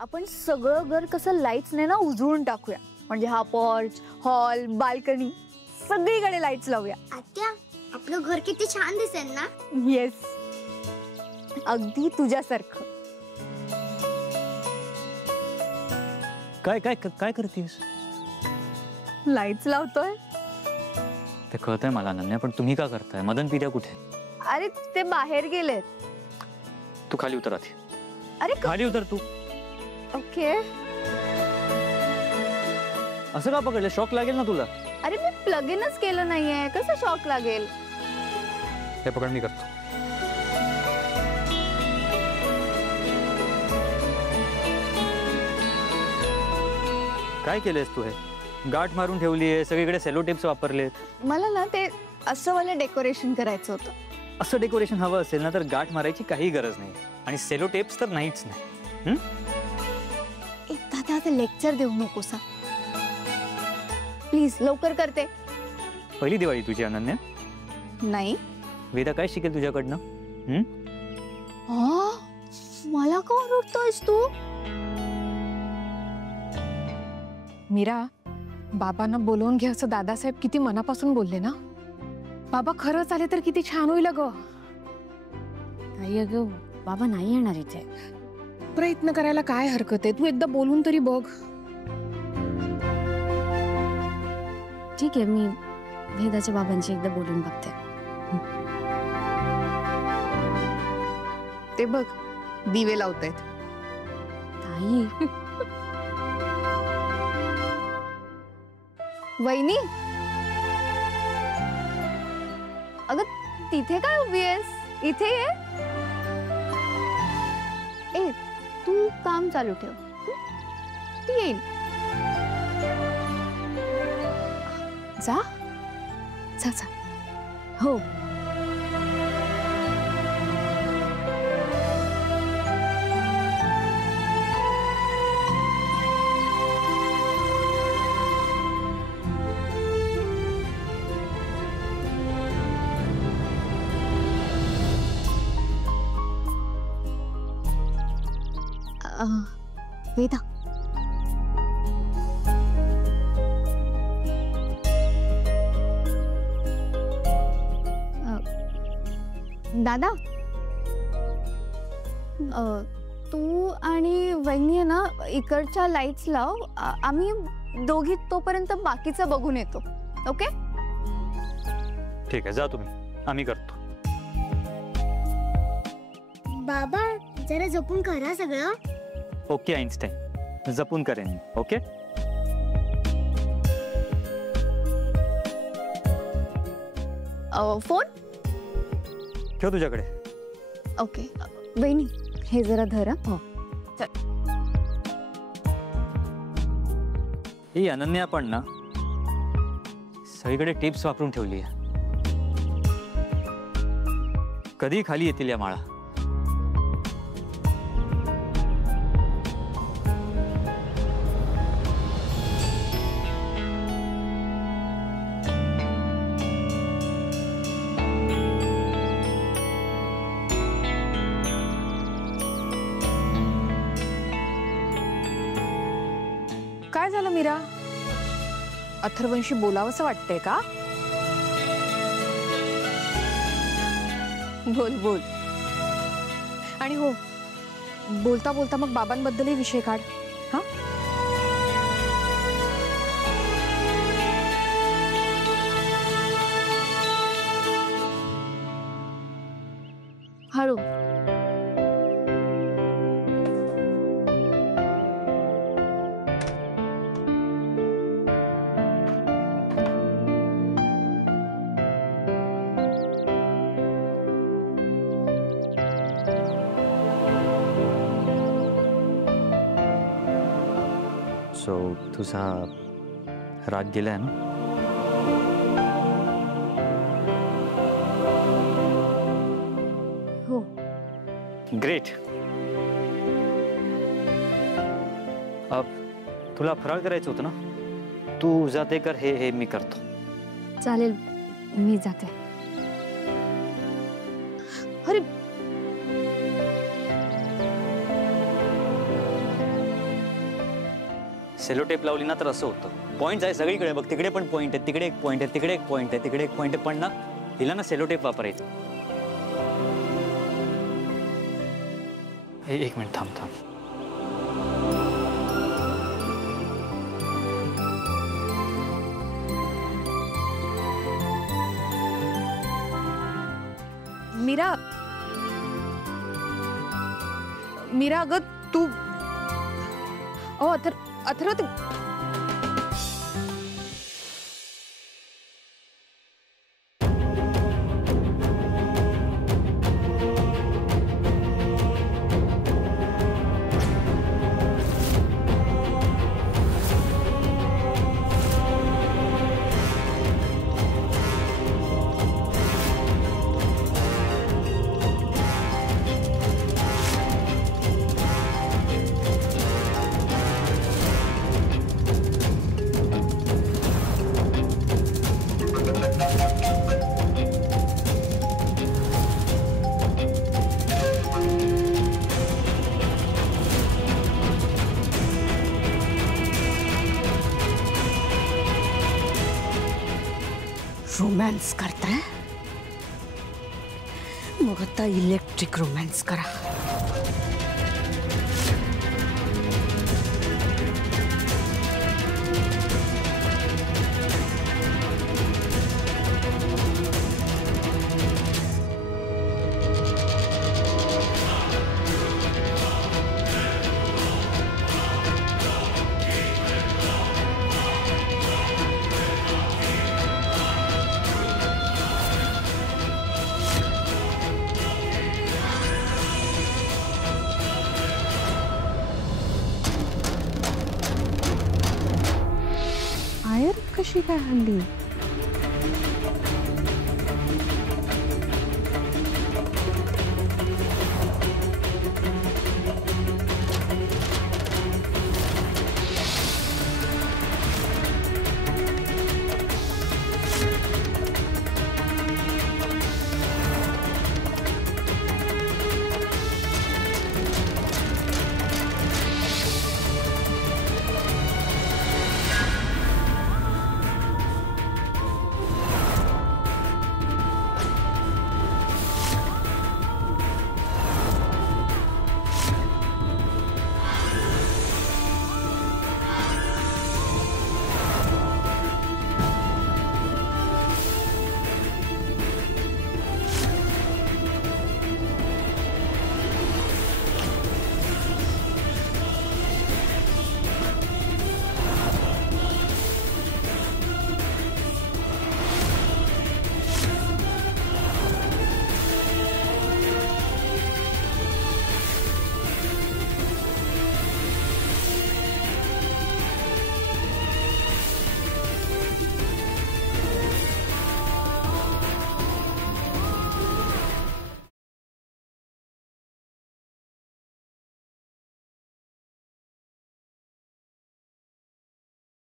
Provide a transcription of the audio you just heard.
आपण सगळं घर कसं लाईट्सने ना उजळून टाकूया. म्हणजे हा पॉर्च, हॉल, बाल्कनी सगळीकडे लाईट्स लावूया. आत्या, आपलं घर किती छान दिसेल ना. येस, अगदी तुझ्यासारखं. काय काय काय करतेस? लाईट्स लावतोय. ते कळतंय मला अनन्या, पण तुम्ही का करताय? मदन पिर्या कुठे? अरे ते बाहेर गेलेत. तू खाली उतर आधी. अरे खाली उतर तू. ओके. असं का पकडलं? शॉक लागेल ना तुला. अरे मी प्लग इनच केलं नाहीये, कसं शॉक लागेल? हे पकड, मी करतो. काय केलंयस तू? हे गाठ मारून ठेवली आहे, सगळीकडे सेलो टेप्स वापरलेत. मला ना ते असं वाला डेकोरेशन करायचं होतं. असं डेकोरेशन हवं असेल ना तर गाठ मारायची काही गरज नाही, आणि सेलो टेप्स तर नाहीच नाही. एकदा त्याचं लेक्चर देऊ नकोसा प्लीज. लवकर करते. पहिली दिवाळी तुझी अनन्या. नाही, वेदा काय शिकेल तुझ्याकडनं? मला का ओरडतोयस तू? मीरा, बाबांना बोलवून घे असं दादासाहेब किती मनापासून बोलले ना. बाबा खरंच आले तर किती छान होईल ग. नाही ग, बाबा नाही येणार इथे. प्रयत्न करायला काय हरकत आहे? तू एकदा बोलून तरी बघ. ठीक आहे, मी वेदाच्या बाबांशी एकदा बोलून बघते. ते बघ, दिवे लावतायत. ताई, वहिनी, अगं तिथे काय उभी आहेस? इथे ये. ए, तू काम चालू ठेव, ती येईल. जा जा जा. हो. वेदा, दादा, तू आणि वहिनी आहे ना इकडच्या लाईट्स लाव. आम्ही दोघी तोपर्यंत बाकीचं बघून येतो. ओके? ठीक आहे, जा तुम्ही, आम्ही करतो. बाबा, जरा जपून करा सगळं. ओके आईन्स्टाईन, जपून करेन. ओके. फोन ठेव तुझ्याकडे. ओके. वहिनी, हे जरा धरा. हो. ही अनन्या पण ना सगळीकडे टिप्स वापरून ठेवली आहे. कधी खाली येतील या माळा. काय झालं मीरा? अथर्वंशी बोलावंसं वाटतंय का? बोल बोल. आणि हो, बोलता बोलता मग बाबांबद्दलही विषय काढ. हा, हळू. सो तुझा राग गेलाय ना? हो. ग्रेट. अब तुला फराळ करायचं होतं ना, तू जाते कर, हे मी करतो. चालेल, मी जाते. अरे सेलो टेप लावली ना तर असं होतं. पॉईंट आहे सगळीकडे बघ, तिकडे पण पॉईंट आहे, तिकडे एक पॉईंट आहे, तिकडे एक पॉईंट आहे, तिकडे एक पॉईंट आहे, पण ना हिला ना सेलो टेप वापरायचं. एक मिनिट थांब थांब. मीरा, मीरा अगं तू अथर्व ते रोमॅन्स करताय? मग आता इलेक्ट्रिक रोमॅन्स करा. कशी काय हल्ली